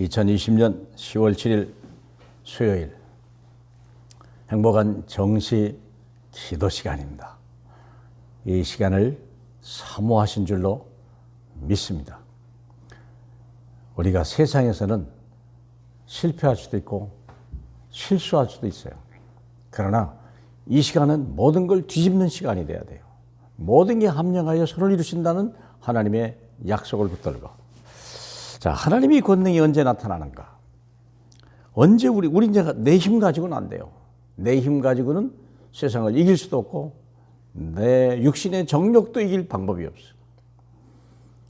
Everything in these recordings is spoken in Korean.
2020년 10월 7일 수요일 행복한 정시 기도 시간입니다. 이 시간을 사모하신 줄로 믿습니다. 우리가 세상에서는 실패할 수도 있고 실수할 수도 있어요. 그러나 이 시간은 모든 걸 뒤집는 시간이 돼야 돼요. 모든 게 합령하여 선을 이루신다는 하나님의 약속을 붙들고, 자, 하나님의 권능이 언제 나타나는가? 언제 우리 이제 내 힘 가지고는 안 돼요. 내 힘 가지고는 세상을 이길 수도 없고 내 육신의 정욕도 이길 방법이 없어요.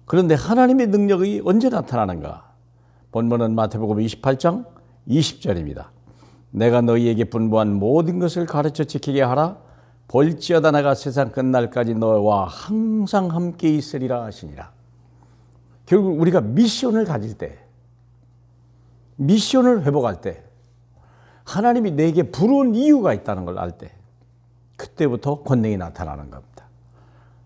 그런데 하나님의 능력이 언제 나타나는가? 본문은 마태복음 28장 20절입니다. 내가 너희에게 분부한 모든 것을 가르쳐 지키게 하라. 볼지어다 내가 세상 끝날까지 너와 항상 함께 있으리라 하시니라. 결국 우리가 미션을 가질 때, 미션을 회복할 때, 하나님이 내게 부르는 이유가 있다는 걸 알 때, 그때부터 권능이 나타나는 겁니다.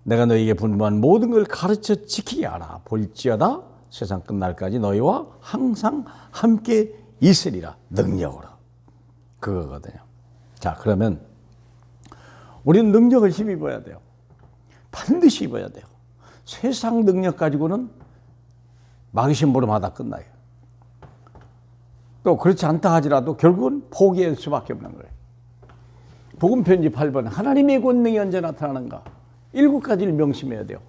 내가 너희에게 분부한 모든 걸 가르쳐 지키게 하라. 볼지어다 세상 끝날까지 너희와 항상 함께 있으리라. 능력으로. 그거거든요. 자, 그러면 우리는 능력을 힘입어야 돼요. 반드시 입어야 돼요. 세상 능력 가지고는 마귀 심부름하다 끝나요. 또 그렇지 않다 하더라도 결국은 포기할 수밖에 없는 거예요. 복음편지 8번 하나님의 권능이 언제 나타나는가? 7가지를 명심해야 돼요.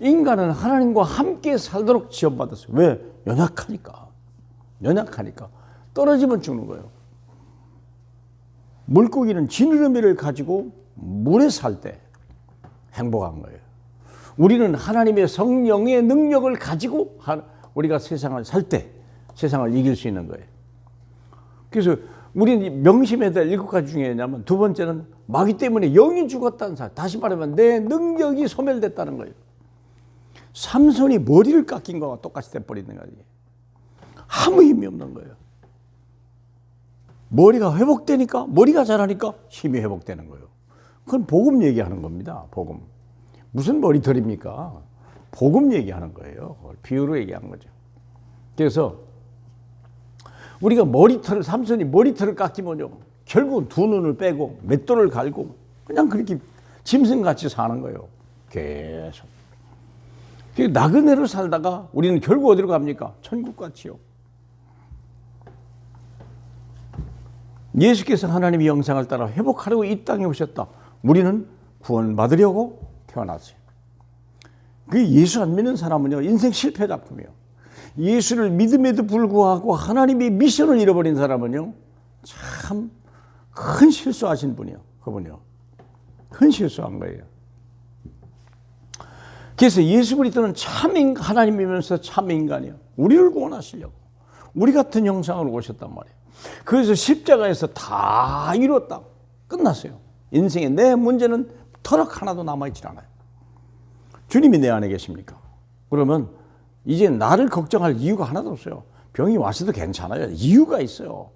인간은 하나님과 함께 살도록 지원받았어요. 왜? 연약하니까. 떨어지면 죽는 거예요. 물고기는 지느러미를 가지고 물에 살 때 행복한 거예요. 우리는 하나님의 성령의 능력을 가지고 우리가 세상을 살 때 세상을 이길 수 있는 거예요. 그래서 우리는 명심해야 될 7가지 중에 뭐냐면, 두 번째는 마귀 때문에 영이 죽었다는 사실. 다시 말하면 내 능력이 소멸됐다는 거예요. 삼손이 머리를 깎인 거와 똑같이 돼버리는 거예요. 아무 힘이 없는 거예요. 머리가 회복되니까, 머리가 자라니까 힘이 회복되는 거예요. 그건 복음 얘기하는 겁니다. 복음. 무슨 머리털입니까? 복음 얘기하는 거예요. 비유로 얘기하는 거죠. 그래서 우리가 삼손이 머리털을 깎이면요, 결국은 두 눈을 빼고 맷돌을 갈고 그냥 그렇게 짐승같이 사는 거예요. 계속. 나그네로 살다가 우리는 결국 어디로 갑니까? 천국같이요. 예수께서 하나님의 형상을 따라 회복하려고 이 땅에 오셨다. 우리는 구원받으려고 태어났어요. 그 예수 안 믿는 사람은요, 인생 실패 작품이에요. 예수를 믿음에도 불구하고 하나님의 미션을 잃어버린 사람은요, 참 큰 실수하신 분이요. 그분이요. 큰 실수한 거예요. 그래서 예수 그리스도는 참 하나님이면서 참 인간이에요. 우리를 구원하시려고. 우리 같은 형상으로 오셨단 말이에요. 그래서 십자가에서 다 이뤘다. 끝났어요. 인생에 내 문제는 터럭 하나도 남아있질 않아요. 주님이 내 안에 계십니까? 그러면 이제 나를 걱정할 이유가 하나도 없어요. 병이 왔어도 괜찮아요. 이유가 있어요.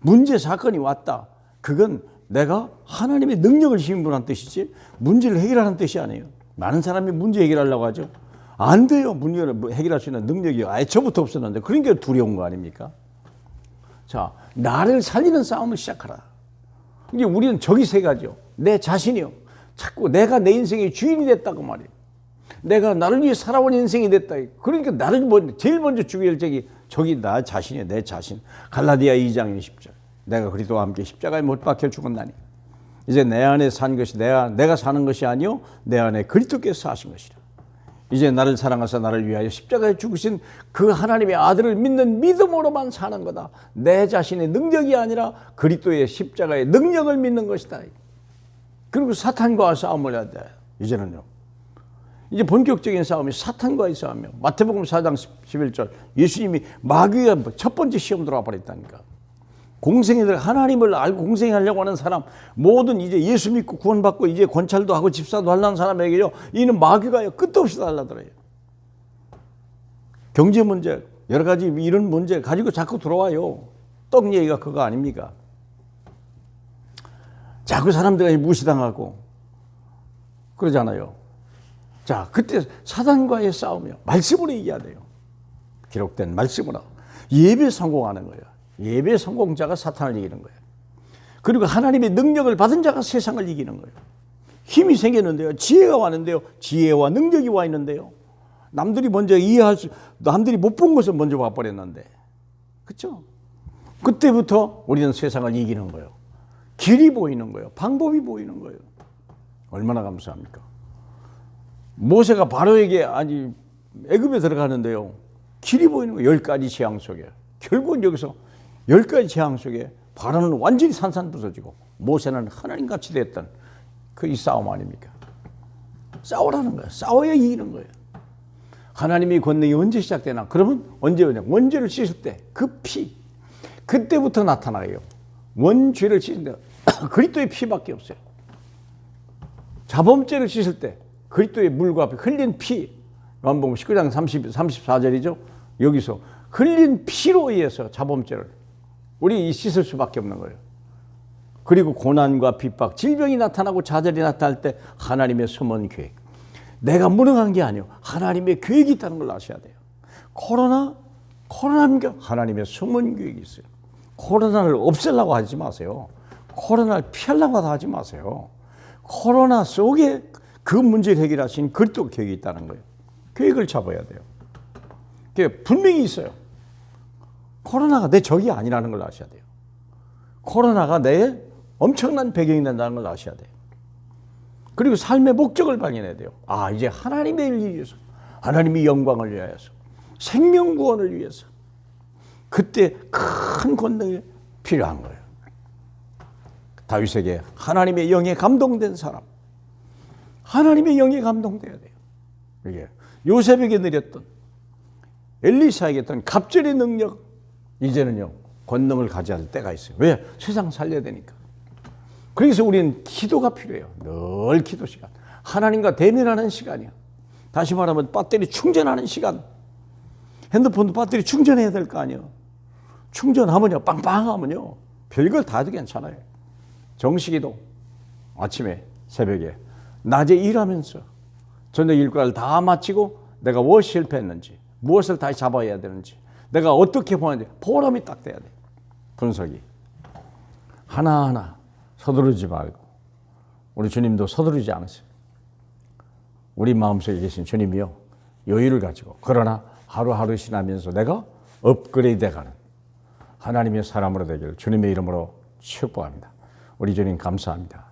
문제 사건이 왔다. 그건 내가 하나님의 능력을 힘입으라는 뜻이지 문제를 해결하는 뜻이 아니에요. 많은 사람이 문제 해결하려고 하죠. 안 돼요. 문제를 해결할 수 있는 능력이 애초부터 없었는데, 그러니까 두려운 거 아닙니까? 자, 나를 살리는 싸움을 시작하라. 이제 우리는 적이 세 가지요. 내 자신이요. 자꾸 내가 내 인생의 주인이 됐다고 말이에요. 내가 나를 위해 살아온 인생이 됐다. 그러니까 나를 제일 먼저 죽일 적이 나 자신이에요. 내 자신. 갈라디아 2장 20절. 내가 그리스도와 함께 십자가에 못 박혀 죽었나니 이제 내 안에 산 것이 내가 사는 것이 아니요 내 안에 그리스도께서 사신 것이라. 이제 나를 사랑하사 나를 위하여 십자가에 죽으신 그 하나님의 아들을 믿는 믿음으로만 사는 거다. 내 자신의 능력이 아니라 그리스도의 십자가의 능력을 믿는 것이다. 그리고 사탄과 싸움을 해야 돼. 이제는요. 이제 본격적인 싸움이 사탄과의 싸움이에요. 마태복음 4장 11절 예수님이 마귀가 첫 번째 시험 들어와 버렸다니까. 공생애들 하나님을 알고 공생하려고 하는 사람, 모든 이제 예수 믿고 구원받고 이제 권찰도 하고 집사도 하려는 사람에게요, 이는 마귀가요 끝도 없이 달라들어요. 경제 문제, 여러 가지 이런 문제 가지고 자꾸 들어와요. 떡 얘기가 그거 아닙니까? 자꾸 사람들이 무시당하고 그러잖아요. 자, 그때 사단과의 싸움이요. 말씀으로 이겨야 돼요. 기록된 말씀으로. 예배 성공하는 거예요. 예배 성공자가 사탄을 이기는 거예요. 그리고 하나님의 능력을 받은 자가 세상을 이기는 거예요. 힘이 생겼는데요. 지혜가 왔는데요. 지혜와 능력이 와 있는데요. 남들이 먼저 남들이 못 본 것을 먼저 봐버렸는데. 그렇죠? 그때부터 우리는 세상을 이기는 거예요. 길이 보이는 거예요. 방법이 보이는 거예요. 얼마나 감사합니까? 모세가 바로에게 애굽에 들어가는데요. 길이 보이는 거예요. 10가지 재앙 속에. 결국은 여기서 10가지 재앙 속에 바로는 완전히 산산부서지고 모세는 하나님같이 됐던 그 이 싸움 아닙니까? 싸우라는 거예요. 싸워야 이기는 거예요. 하나님의 권능이 언제 시작되나? 그러면 언제 오냐? 원죄를 씻을 때 그 피, 그때부터 나타나요. 원죄를 씻을 때 그리스도의 피밖에 없어요. 자범죄를 씻을 때 그리스도의 물과 흘린 피, 요한복음 19장 34절이죠. 여기서 흘린 피로 의해서 자범죄를 우리 씻을 수밖에 없는 거예요. 그리고 고난과 핍박, 질병이 나타나고 좌절이 나타날 때 하나님의 숨은 계획. 내가 무능한 게 아니에요. 하나님의 계획이 있다는 걸 아셔야 돼요. 코로나입니까? 하나님의 숨은 계획이 있어요. 코로나를 없애려고 하지 마세요. 코로나를 피하려고 하지 마세요. 코로나 속에 그 문제를 해결하신 그리스도 계획이 있다는 거예요. 계획을 잡아야 돼요. 그게 분명히 있어요. 코로나가 내 적이 아니라는 걸 아셔야 돼요. 코로나가 내 엄청난 배경이 된다는 걸 아셔야 돼요. 그리고 삶의 목적을 발견해야 돼요. 이제 하나님의 일을 위해서, 하나님의 영광을 위하여서, 생명 구원을 위해서. 그때 큰 권능이 필요한 거예요. 다윗에게 하나님의 영에 감동된 사람, 하나님의 영에 감동돼야 돼요. 이게 요셉에게 내렸던, 엘리사에게 했던 갑절의 능력, 이제는요 권능을 가져야 할 때가 있어요. 왜? 세상 살려야 되니까. 그래서 우리는 기도가 필요해요. 늘 기도 시간. 하나님과 대면하는 시간이야. 다시 말하면 배터리 충전하는 시간. 핸드폰도 배터리 충전해야 될 거 아니에요. 충전하면요, 빵빵하면요, 별걸 다 해도 괜찮아요. 정식기도 아침에, 새벽에, 낮에 일하면서 저녁 일과를 다 마치고 내가 무엇이 실패했는지, 무엇을 다시 잡아야 되는지, 내가 어떻게 보는지 보람이 딱 돼야 돼요. 분석이. 하나하나 서두르지 말고, 우리 주님도 서두르지 않으세요. 우리 마음속에 계신 주님이요, 여유를 가지고, 그러나 하루하루 지나면서 내가 업그레이드 돼가는 하나님의 사람으로 되기를 주님의 이름으로 축복합니다. 우리 주님 감사합니다.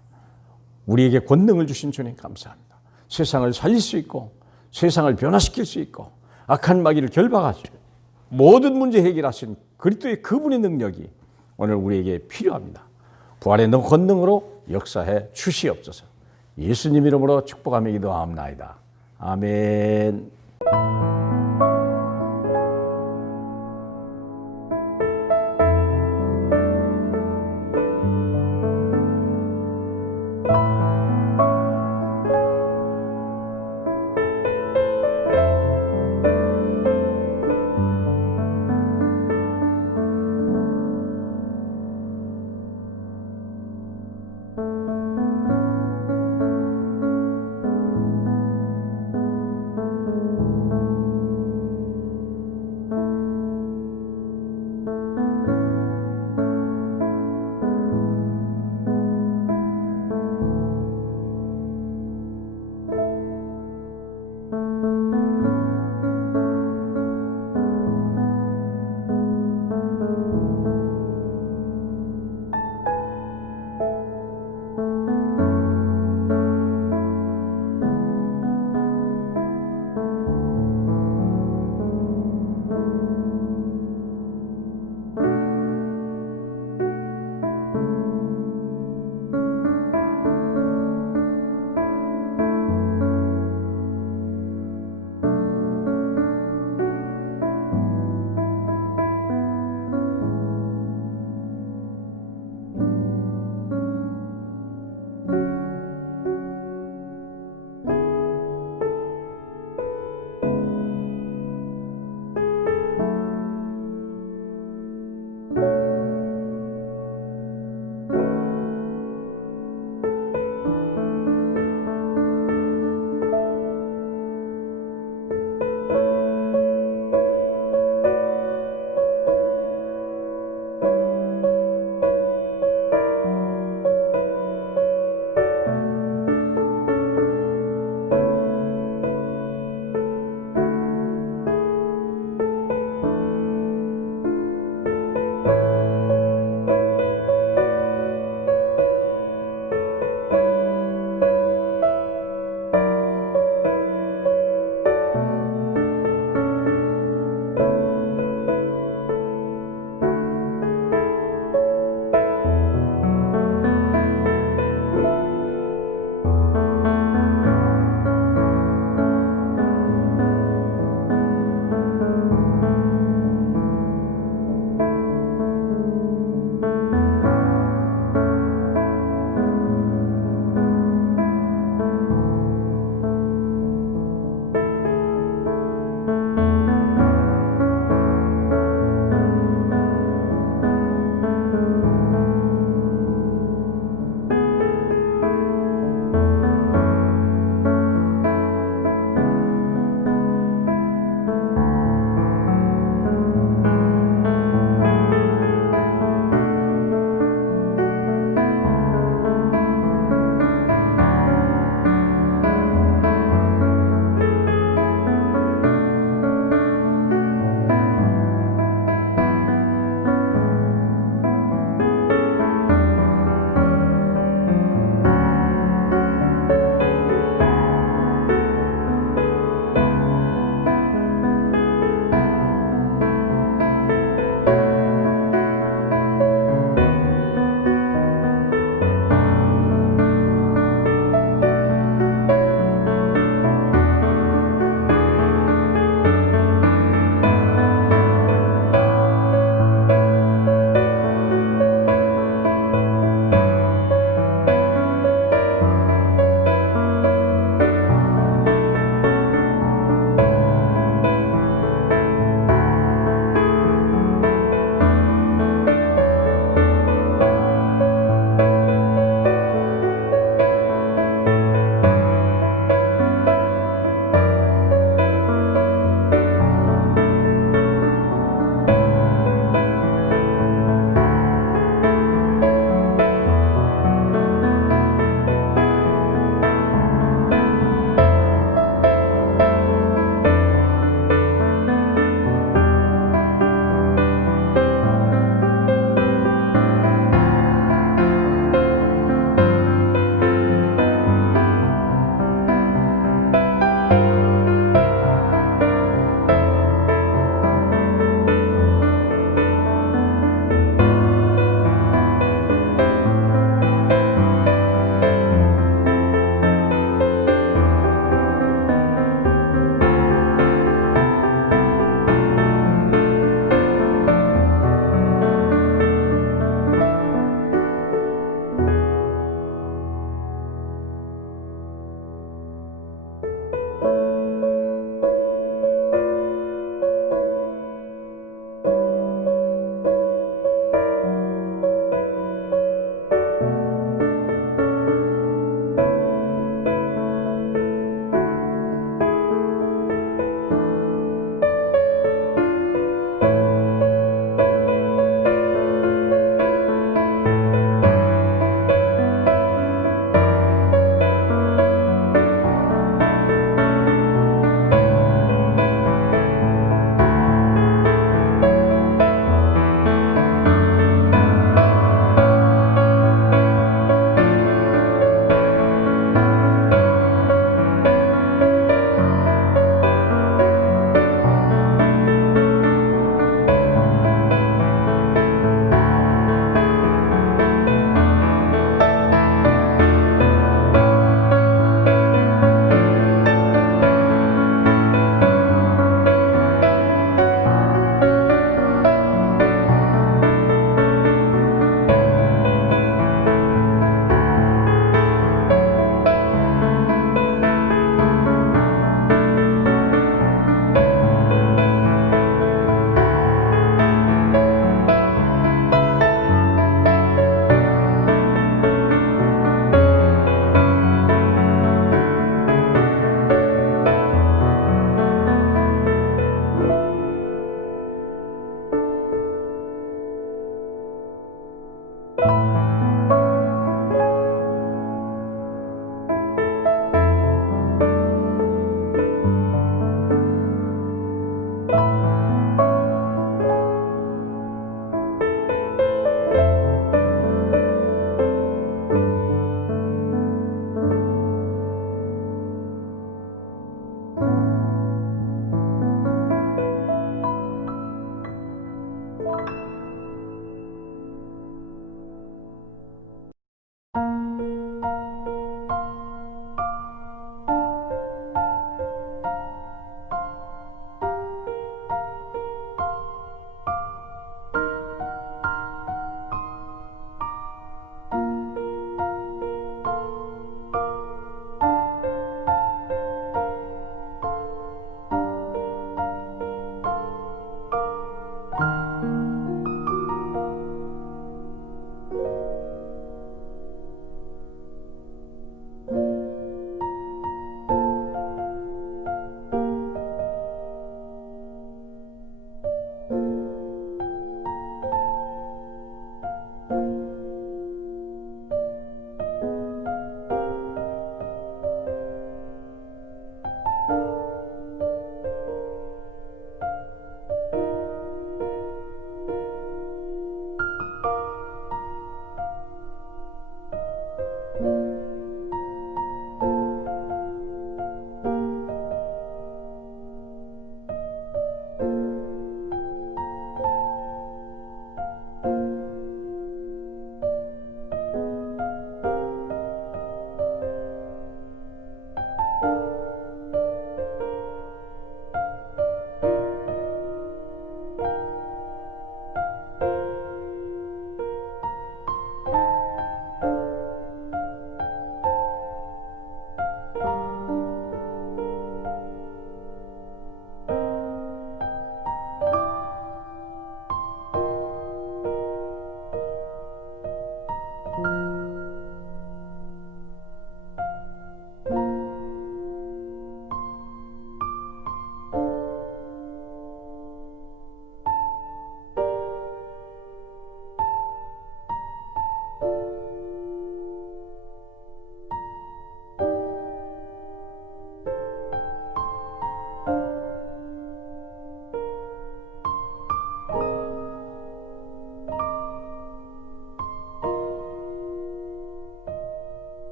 우리에게 권능을 주신 주님 감사합니다. 세상을 살릴 수 있고, 세상을 변화시킬 수 있고, 악한 마귀를 결박하시고 모든 문제 해결하신 그리스도의 그분의 능력이 오늘 우리에게 필요합니다. 부활의 권능으로 역사해 주시옵소서. 예수님 이름으로 축복하며 기도하옵나이다. 아멘.